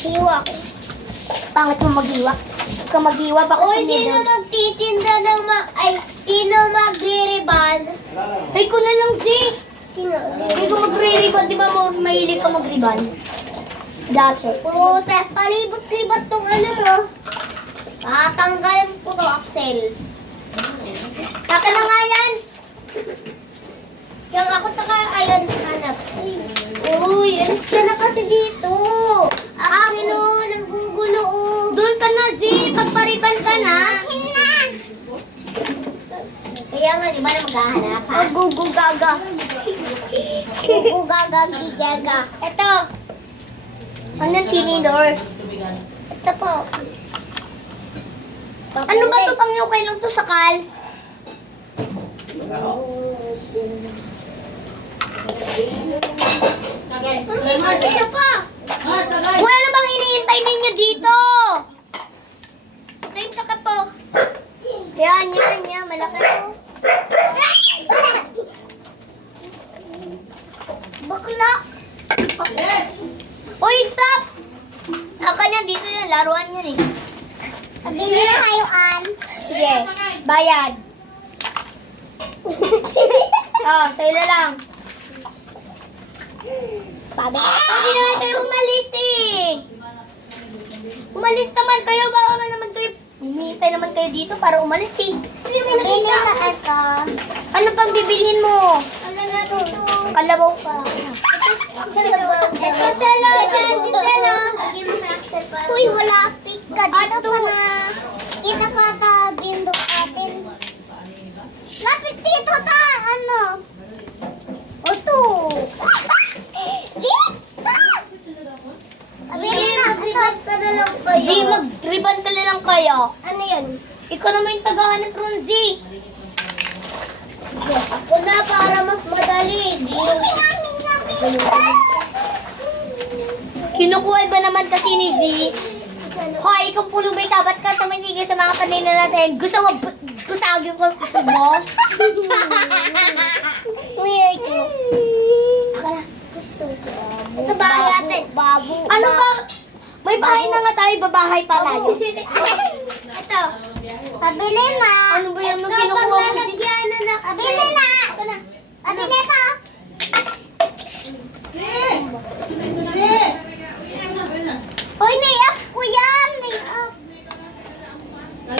Hiwa ko. Pangit mo maghiwa. Huwag ka maghiwa, baka Uy, sino magtitinda ng sino magre-riban? Ay, ko na lang, Zee. Sino? Hindi ko magre-ribbon. Di ba mahilig ka mag-ribbon? Dati. Puta, palibot-libot tong ano mo. Tatanggalin ko to, Axel. Akin na nga yan. Yung ako ayun, hanap. Uy, alis ka na kasi dito. Axel, oh, nanggugulo, oh. Doon ka na, Zee. Pagpariban ka na. Akin na! Kaya nga, di ba na maghahanap, ha? Gugugaga. Gugugaga, gigaga. Ito. Anong tinidors? Ito po. Ano ba ito? Pangyukay lang to sa kals? Ito siya pa. Uy, ano bang iniintay ninyo dito? Ito yung taka po. Yan. Malaki po. Bakla. Uy, stop! Aka niya, dito yan. Laruan niya eh. Pabili na kayo, An. Sige, bayad. Sa'yo na lang. Hindi naman kayo umalis eh. Umalis naman kayo. Baka naman kayo. Humihintay naman kayo dito para umalis eh. Pabili na ito. Ano pang bibilhin mo? Ano na ito? Kalabaw ka. Ito sa loob. Ito sa loob. Uy, wala. Pick ka. Dito pa na. Kita ko ata bindok atin. Lapit dito ta. Ano? Ito. Dito. Pabili na. Riban ka na lang kayo. Z, mag-riban ka na lang kayo. Ano yun? Ikaw naman yung tagahanap ron, Z. Ako na para mas madali. Kinukuha ba naman kasi ni Z? Hoy, ikaw pulubay ka. Ba't ka tumitigil sa mga kanina natin? Gusto mo kusagin ko mo? Weird ito. Ito bahay natin. Babu. Ano ba? May bahay na nga tayo, babahay pa tayo. Ito. Pabili na. Ano ba yung Ito, kinukuha